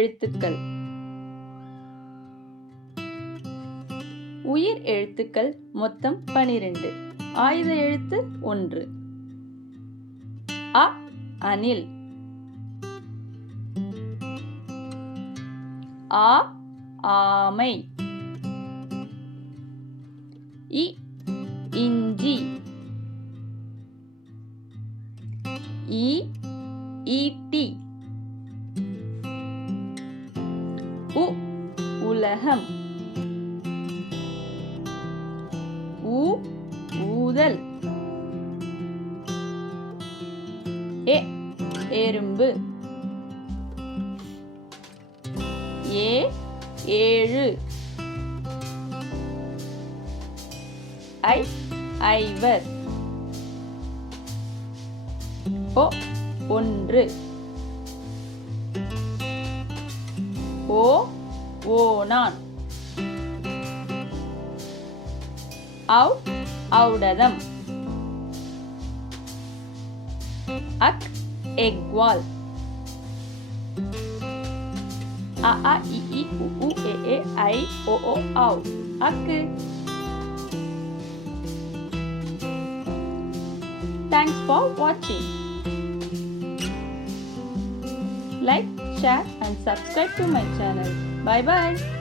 எழுத்துக்கள். உயிர் எழுத்துக்கள் மொத்தம் 12. ஆயுத எழுத்து 1. அ அணில். ஆ ஆமை. இ இஞ்சி. ஈ ஈட்டி. உ உலகம். ஊ ஊதல். எ எறும்பு. ஏ ஏழு. ஐ ஐவர். ஓ ஒன்று. ஓ ஓணான். ஔ ஔடதம். அக் எக்வால். அ ஆ இ ஈ உ ஊ ஏ ஏ ஐ ஓ ஓ ஔ அக்கு. Thanks for watching. Like, share and subscribe to my channel. Bye bye.